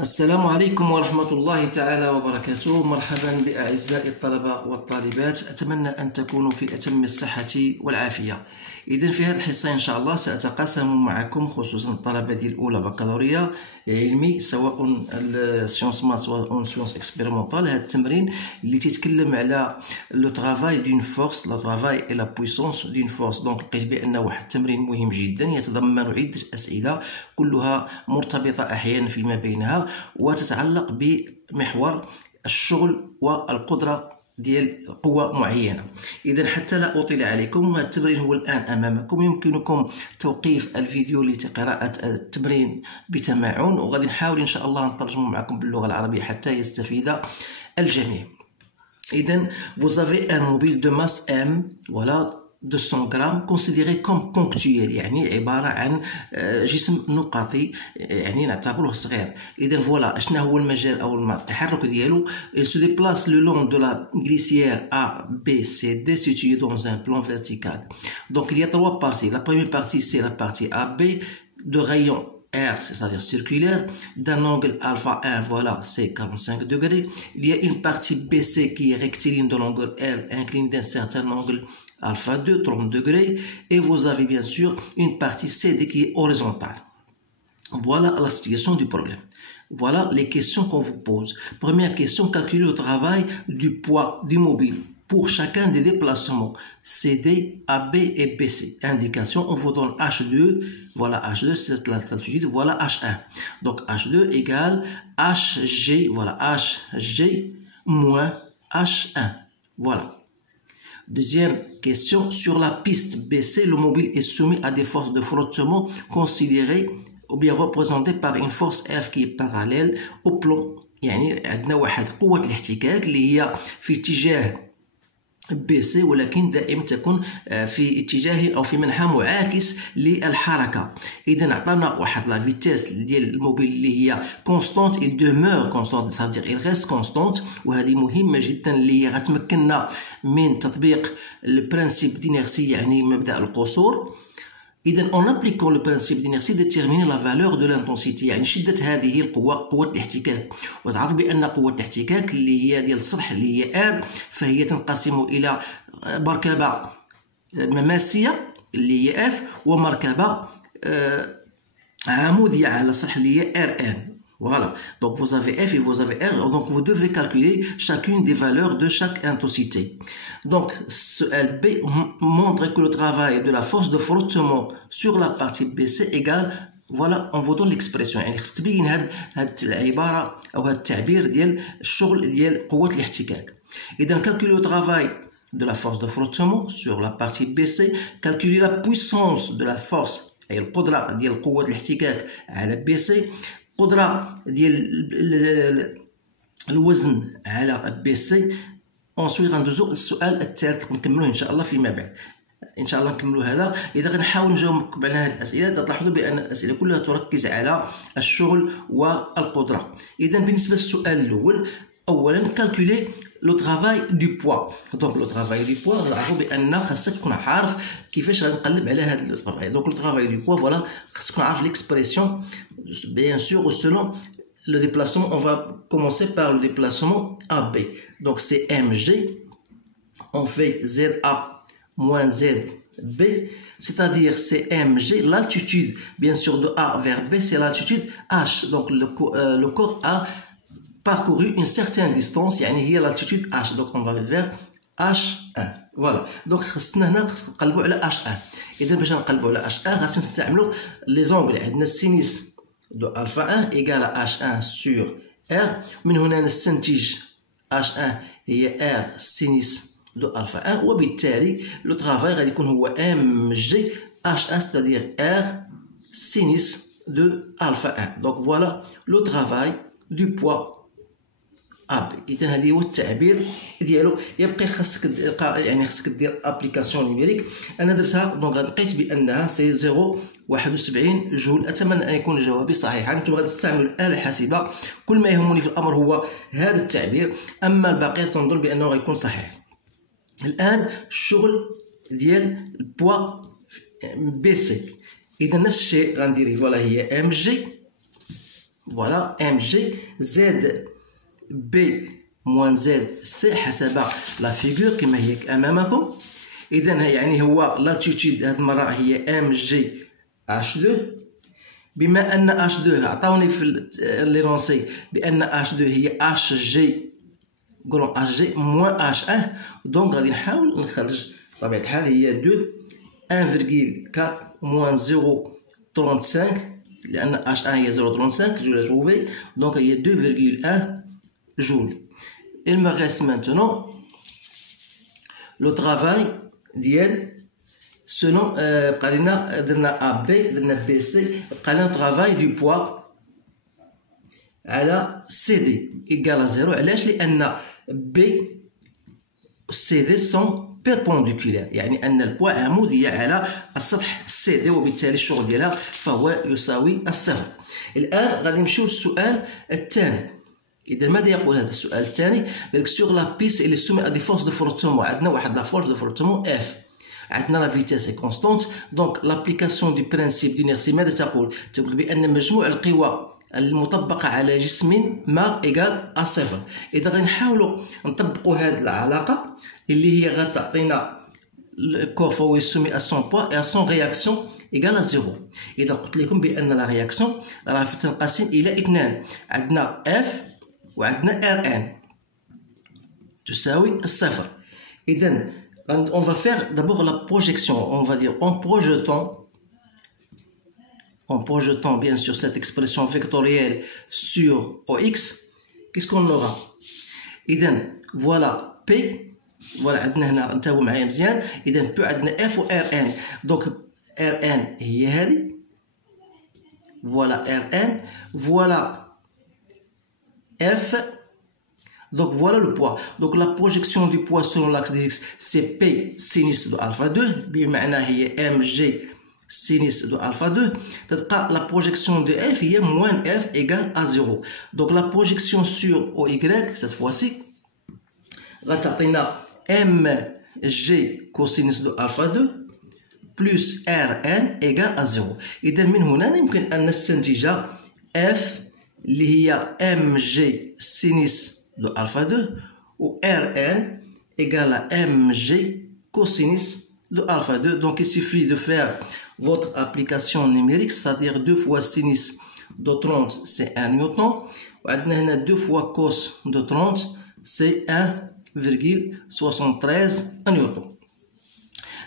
السلام عليكم ورحمة الله تعالى وبركاته. مرحبا بأعزائي الطلبة والطالبات، أتمنى أن تكونوا في أتم الصحة والعافية. إذن في هذه الحصة إن شاء الله سأتقاسم معكم خصوصا الطلبة ديال الأولى بكالوريا علمي، سواء سيونس مات سواء سيونس اكسبيريمونتال. هذا التمرين اللي تيتكلم على لو ترافاي دون فورس، لو ترافاي اي لا بويسونس دون فورس. دونك لقيت بأنه واحد التمرين مهم جدا يتضمن عدة أسئلة كلها مرتبطة أحيانا فيما بينها وتتعلق بمحور الشغل والقدرة ديال قوة معينة. إذا حتى لا أطيل عليكم، هذا التمرين هو الآن أمامكم. يمكنكم توقيف الفيديو لقراءة التمرين بتمعن، وغادي نحاول إن شاء الله نترجم معكم باللغة العربية حتى يستفيد الجميع. إذا vous avez un mobile de masse M, voilà 200 غرام considéré comme ponctuel، يعني عبارة عن جسم نقطي، يعني نعتبره صغير. إذا فوالا شنو هو المجال أو التحرك ديالو. il se déplace le long de la glissière A, B, C, D située dans un plan vertical. Donc il y a trois parties. La première partie c'est la partie AB de rayon R, c'est-à-dire circulaire, d'un angle alpha 1, voilà, c'est 45 degrés. Il y a une partie BC qui est rectiligne de l'angle R, inclinée d'un certain angle alpha 2, 30 degrés. Et vous avez bien sûr une partie CD qui est horizontale. Voilà la situation du problème. Voilà les questions qu'on vous pose. Première question, calculer le travail du poids du mobile pour chacun des déplacements CD, AB et BC. Indication, on vous donne H2, voilà H2, c'est l'altitude, voilà H1. Donc H2 égale HG, voilà HG moins H1, voilà. Deuxième question, sur la piste BC, le mobile est soumis à des forces de frottement considérées ou bien représentées par une force F qui est parallèle au plan. يعني عندنا واحد قوة الاحتكاك اللي هي في اتجاه BC، ولكن دائما تكون في اتجاه او في منحى معاكس للحركه. اذا عطانا واحد لا فيتيس ديال الموبيل اللي هي كونستانت، il demeure constant، c'est-à-dire il reste constante، وهذه مهمه جدا اللي هي غتمكننا من تطبيق البرانسيب دينيرسي، يعني مبدا القصور. إذا en appliquant le principe d'inertie déterminer la valeur de l'intensité، يعني شدة هذه القوة، قوة الاحتكاك. وتعرف بأن قوة الاحتكاك اللي هي ديال السطح اللي هي R، فهي تنقسم إلى مركبة مماسية اللي هي F، ومركبة عمودية على السطح اللي هي RN. Voilà, donc vous avez F et vous avez R, donc vous devez calculer chacune des valeurs de chaque intensité. Donc ce LB montre que le travail de la force de frottement sur la partie BC égale، voilà on vous donne l'expression، يعني خصك تبين هاد العبارة أو هاد التعبير ديال الشغل ديال قوة الاحتكاك. إذا calculer le travail de la force de frottement sur la partie BC، calculer la puissance de la force، أي القدرة ديال قوة الاحتكاك على BC، قدرة ديال الوزن على بي سي. انسوي غندوزو للسؤال الثالث ونكملوه ان شاء الله فيما بعد. ان شاء الله نكملوا هذا. اذا غنحاول نجاوبكم على هذه الاسئله، تلاحظوا بان الاسئله كلها تركز على الشغل والقدره. اذا بالنسبه للسؤال الاول، اولا كالكولي لو ترافاي دو بوا. دونك لو ترافاي دو بوا غنعرفوا بان خاصك تكون عارف كيفاش غنقلب على هذا لو ترافاي. دونك لو ترافاي دو بوا فوالا خاصك تكون عارف ليكسبريسيون. Bien sûr, selon le déplacement, on va commencer par le déplacement AB. Donc c'est MG, on fait ZA moins ZB, c'est-à-dire c'est MG, l'altitude, bien sûr de A vers B, c'est l'altitude H. Donc le corps a parcouru une certaine distance, يعني هي l'altitude H. Donc on va vers H1. Voilà. Donc خصنا هنا نقلبوا على H1. إذا باش نقلبوا على H1 خاصنا نستعملوا les angles. عندنا السينيس de alpha 1 égale à H1 sur R. من هنا نستنتج H1 هي R sinus de alpha 1، وبالتالي لو ترافاي غادي يكون هو MG H1 c'est-à-dire R sinus de alpha 1. Donc voilà le travail du poids AB. إذا هذه هو التعبير ديالو. يبقى خاصك يعني خاصك دير ابليكاسيون نيميريك. انا درتها دونك لقيت بانها سي 0.71 جول. اتمنى ان يكون جوابي صحيحا. انتم غادي تستعملوا الاله الحاسبه. كل ما يهمني في الامر هو هذا التعبير، اما الباقي تنظن بانه غيكون صحيح. الان الشغل ديال البوا بي سي. اذا نفس الشيء غندير فوالا هي ام جي، فوالا ام جي زد بي موان زد سي حسب لا فيغور كما هي امامكم. اذا يعني هو لاتيتود هذه المره هي ام جي اش 2. بما ان اش 2 عطاوني في ليرونسي بان اش 2 هي اش جي، نقولوا اش جي موان اش 1، دونك غادي نحاول نخرج بطبيعه الحال هي 2 1,4 موان 0,35 لان اش 1 هي 0,35 جو لا trouver دونك هي 2,1 جول. Il me reste maintenant le travail ديال selon بقى لنا درنا ا بي درنا بي سي، بقى لنا travail du poids على سي دي ايكال 0. علاش؟ لان بي سي دي سون بيربونديكولار، يعني ان البوا عموديه على السطح سي دي، وبالتالي الشغل ديالها فهو يساوي الصفر. الان غادي نمشيو للسؤال الثاني. إذا ماذا يقول هذا السؤال الثاني؟ قالك سوغ لا بيس إلي سومي أ دي فورس دو فروتمون، عندنا واحد لا فورس دو فروتمون اف، عندنا لا فيتاس كونستونت. دونك لابليكاسيون دو برانسيب دينيرسي ماذا تقول؟ تقول بأن مجموع القوى المطبقة على جسم ما إيكال أ صفر. إذا غادي نحاولوا نطبقوا هذه العلاقة اللي هي غتعطينا الكور فهو يسمي أ سون بوا إي أ سون رياكسيون إيكال أ زيرو. إذا قلت لكم بأن لا رياكسيون راه تنقسم إلى اثنان، عندنا اف وعندنا ار ان تساوي الصفر. إذا on va faire d'abord la projection, on va dire en projetant bien sûr cette expression vectorielle sur OX, qu'est-ce qu'on aura? إذا voilà P، voilà عندنا هنا انتبهوا معايا مزيان. إذا P عندنا F و RN، دونك RN هي هذه، voilà RN، voilà F. Donc voilà le poids. Donc la projection du poids selon l'axe des X, c'est P sinus de alpha 2, بمعنى هي mg sinus de alpha 2. تبقى la projection de F هي moins F égale à 0. Donc la projection sur OY cette fois-ci غتعطينا mg cosinus de alpha 2 plus Rn égale à 0. إذا من هنا يمكن أن نستنتج F اللي هي mg sinus de alpha 2 ou Rn égale à mg cosinus de alpha 2. Donc il suffit de faire votre application numérique, c'est-à-dire 2 fois sinus de 30 c'est 1 newton, وعندنا هنا 2 fois cos de 30 c'est 1,73 نيوتن.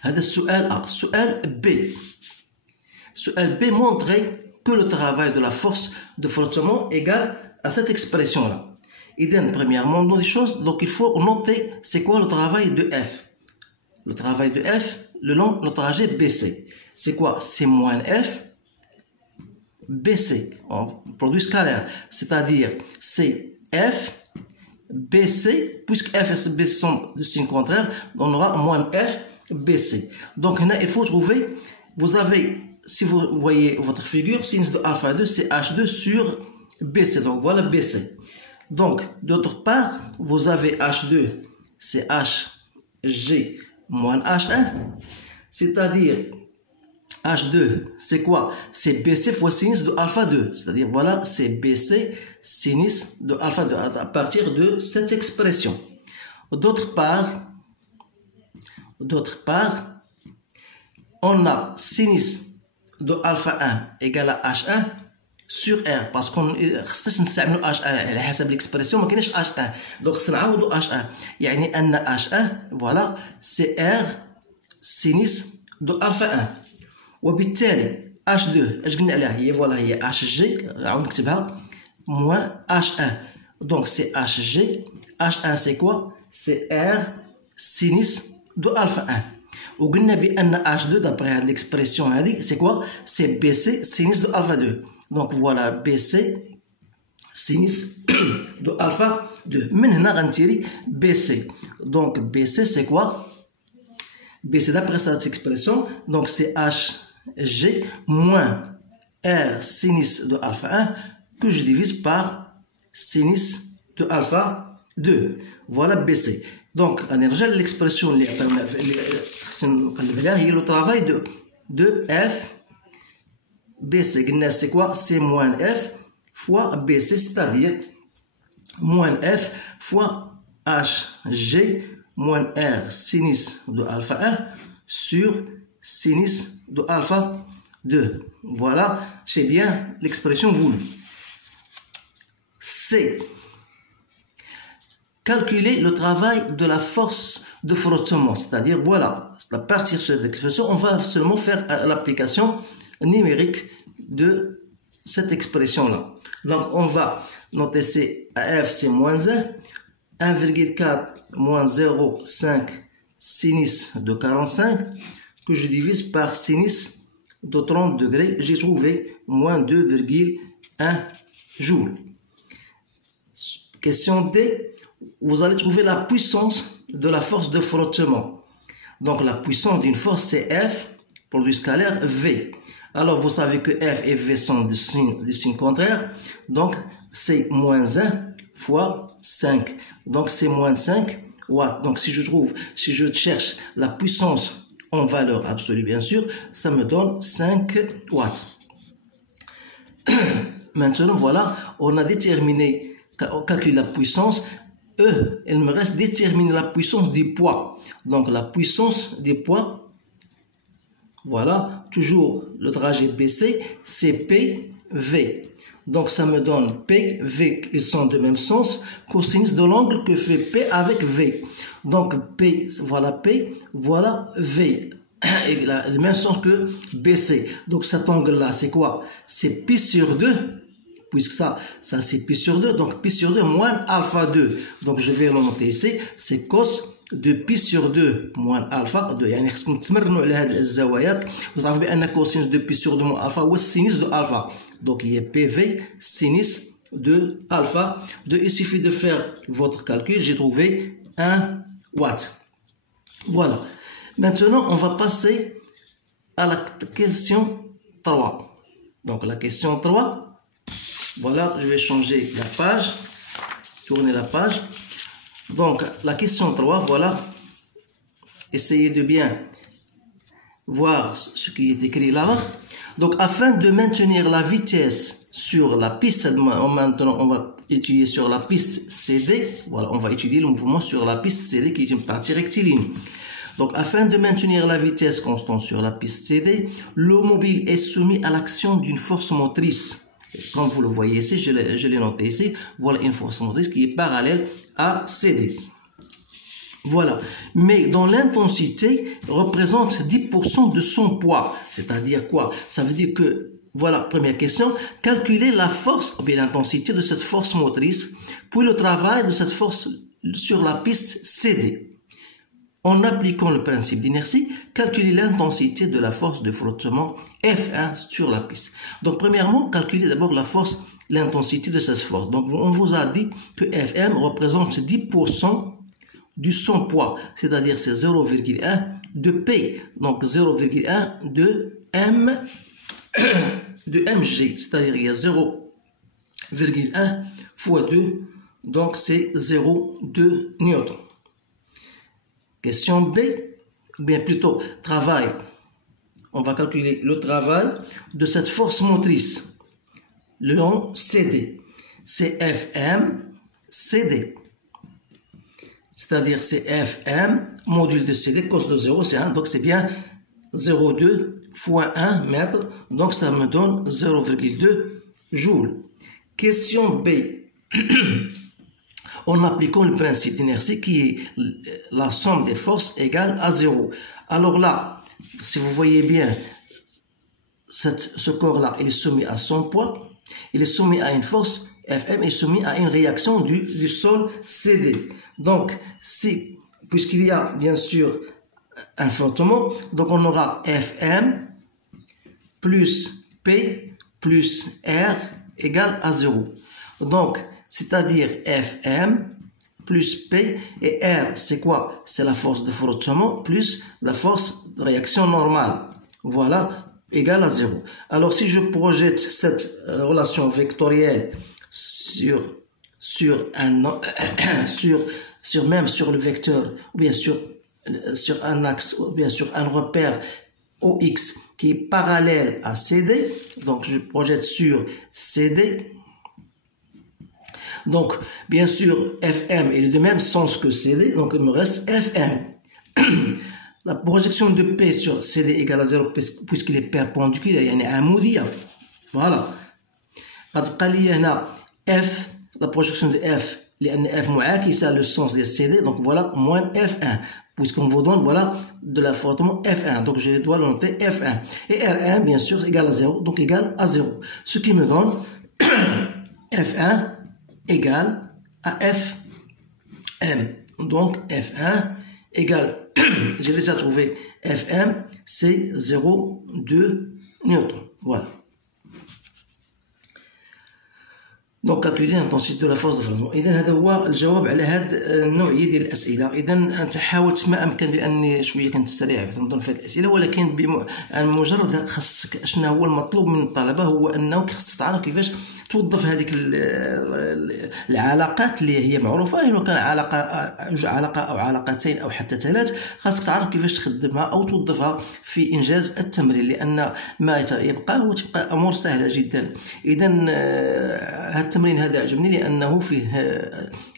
هذا السؤال A. السؤال B. السؤال B montrer que le travail de la force de frottement égale à cette expression-là. Idem, premièrement, des choses, donc il faut noter c'est quoi le travail de F. Le travail de F, le long le trajet BC. C'est quoi? C'est moins F BC, en produit scalaire. C'est-à-dire, c'est F BC, puisque F et BC sont de signe contraire, on aura moins F BC. Donc là, il faut trouver, vous avez, si vous voyez votre figure, sinus de alpha 2, c'est H2 sur BC. Donc voilà BC. Donc, d'autre part, vous avez H2, c'est HG moins H1, c'est-à-dire H2, c'est quoi? C'est BC fois sinus de alpha 2, c'est-à-dire voilà, c'est BC sinus de alpha 2 à partir de cette expression. D'autre part, on a sinus de alpha 1 égale à H1 sur R, parce qu'on خصناش نستعملوا H1 على حسب l'expression ما كاينش H1، دونك خصنا نعوضوا H1، يعني أن H1 فوالا سي R sinus دو ألفا 1، وبالتالي H2 اش قلنا عليها هي فوالا هي HG، نعاود نكتبها موان H1، دونك سي HG، H1 سي كوا؟ سي R sinus دو ألفا 1، وقلنا بأن H2 d'après هاد l'expression هادي سي كوا؟ سي BC sinus دو ألفا 2. Donc voilà BC sinus de alpha 2. Maintenant, on tire BC. Donc BC c'est quoi? BC d'après cette expression, donc c'est HG moins R sinus de alpha 1 que je divise par sinus de alpha 2. Voilà BC. Donc on a l'expression le travail de F BC, c'est quoi? C'est moins F fois BC, c'est-à-dire moins F fois HG moins R sinus de alpha 1 sur sinus de alpha 2. Voilà, c'est bien l'expression voulue. C. Calculer le travail de la force de frottement, c'est-à-dire, voilà, à partir de cette expression, on va seulement faire l'application numérique de cette expression-là. Donc, on va noter C à F, c'est moins 1, 1,4 moins 0,5 sinus de 45, que je divise par sinus de 30 degrés, j'ai trouvé moins 2,1 joules. Question D, vous allez trouver la puissance de la force de frottement. Donc la puissance d'une force c'est F pour du scalaire V. Alors vous savez que F et V sont des signes contraires. Donc c'est moins 1 fois 5. Donc c'est moins 5 watts. Donc si je cherche la puissance en valeur absolue bien sûr, ça me donne 5 watts. Maintenant voilà, on a déterminé, on calcule la puissance. Il me reste déterminer la puissance du poids. Donc la puissance du poids, voilà, toujours le trajet BC, c'est PV. Donc ça me donne PV, ils sont de même sens, cosinus de l'angle que fait P avec V. Donc P, voilà V. Et la même sens que BC. Donc cet angle-là, c'est quoi? C'est pi sur 2. Puisque ça c'est pi sur 2, donc pi sur 2 moins alpha 2. Donc je vais le noter ici, c'est cos de pi sur 2 moins alpha 2. يعني خصكم تمرنوا على هذه الزوايا وتعرفوا بأن كوسينوس de pi sur 2 moins alpha هو sinus de alpha. Donc il y a PV sinus de alpha 2. Il suffit de faire votre calcul, j'ai trouvé 1 watt. Voilà. Maintenant, on va passer à la question 3. Donc la question 3, voilà, je vais changer la page, tourner la page. Donc, la question 3, voilà. Essayez de bien voir ce qui est écrit là. Donc, afin de maintenir la vitesse sur la piste, maintenant, on va étudier sur la piste CD. Voilà, on va étudier le mouvement sur la piste CD qui est une partie rectiligne. Donc, afin de maintenir la vitesse constante sur la piste CD, le mobile est soumis à l'action d'une force motrice. Comme vous le voyez ici, je l'ai noté ici, voilà une force motrice qui est parallèle à CD. Voilà. Mais dont l'intensité représente 10% de son poids. C'est-à-dire quoi? Ça veut dire que, voilà, première question, calculer la force, ou bien l'intensité de cette force motrice, puis le travail de cette force sur la piste CD. En appliquant le principe d'inertie, calculer l'intensité de la force de frottement F1 sur la piste. Donc, premièrement, calculez d'abord la force, l'intensité de cette force. Donc, on vous a dit que Fm représente 10% du son poids, c'est-à-dire c'est 0,1 de P. Donc, 0,1 de M, de Mg, c'est-à-dire il y a 0,1 fois 2, donc c'est 0,2 newton. Question B, bien plutôt travail. On va calculer le travail de cette force motrice, le long CD. C'est Fm CD. C'est-à-dire c'est Fm, module de CD, cos de 0, c'est 1, donc c'est bien 0,2 fois 1 mètre, donc ça me donne 0,2 joules. Question B. En appliquant le principe d'inertie qui est la somme des forces égale à 0. Alors là, si vous voyez bien, ce corps-là, il est soumis à son poids, il est soumis à une force, Fm est soumis à une réaction du sol CD. Donc, puisqu'il y a bien sûr un frottement, donc on aura Fm plus P plus R égale à 0. Donc, c'est-à-dire Fm plus P et R, c'est quoi? C'est la force de frottement plus la force de réaction normale. Voilà, égale à 0. Alors, si je projette cette relation vectorielle même sur le vecteur, ou bien sur un axe, ou bien sur un repère OX qui est parallèle à CD, donc je projette sur CD, Donc, bien sûr, FM est de même sens que CD, donc il me reste FM. La projection de P sur CD égale à 0 puisqu'il est perpendiculaire, يعني عمودية. Voilà. غتبقى لي هنا F, la projection de F, لأن F معاكسة le sens de CD, donc voilà, moins F1. Puisqu'on vous donne, voilà, de la fortement F1. Donc, je dois le noter F1. Et R1, bien sûr, égale à 0, donc égale à 0. Ce qui me donne F1 égale à Fm. Donc, F1 égale, j'ai déjà trouvé Fm, c'est 0,2 newton. Voilà. دونك كالكولي لانتونسيتي دو لا فورس دو فريزون. اذا هذا هو الجواب على هاد النوعيه ديال الاسئله. اذا انت حاولت ما امكن لاني شويه كنت سريع في نظن في هذه الاسئله، ولكن مجرد خاصك شنو هو المطلوب من الطلبه هو انه خاصك تعرف كيفاش توظف هذيك العلاقات اللي هي معروفه. إلا كان علاقه او علاقتين او حتى ثلاث، خاصك تعرف كيفاش تخدمها او توظفها في انجاز التمرين، لان ما يبقى هو تبقى امور سهله جدا. اذا هذا التمرين هذا عجبني لانه فيه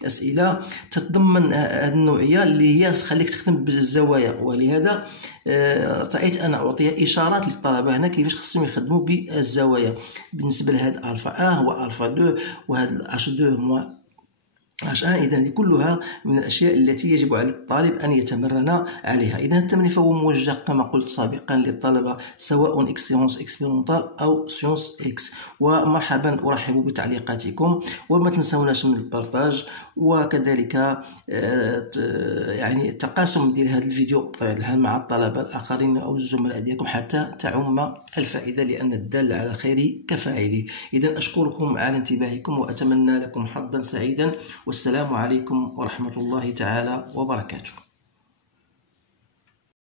اسئله تتضمن هذه النوعيه اللي هي تخليك تخدم بالزوايا، ولهذا رأيت أنا أعطيها إشارات للطلبة هنا كيفاش خصهم يخدموا بالزوايا. بالنسبة لهذا ألفا 1 وألفا 2 وهذا H2 موان H1. إذا هذه كلها من الأشياء التي يجب على الطالب أن يتمرن عليها. إذا التمرين فهو موجه كما قلت سابقا للطلبة سواء سيونس إكسبيرونتال أو سيونس إكس. ومرحبا، أرحب بتعليقاتكم وما تنسوناش من البارتاج وكذلك يعني التقاسم ديال هذا الفيديو بطبيعة الحال مع الطلبة الآخرين أو الزملاء ديالكم حتى تعم الفائدة، لأن الدال على خير كفاعله. إذا أشكركم على انتباهكم وأتمنى لكم حظا سعيدا، والسلام عليكم ورحمة الله تعالى وبركاته.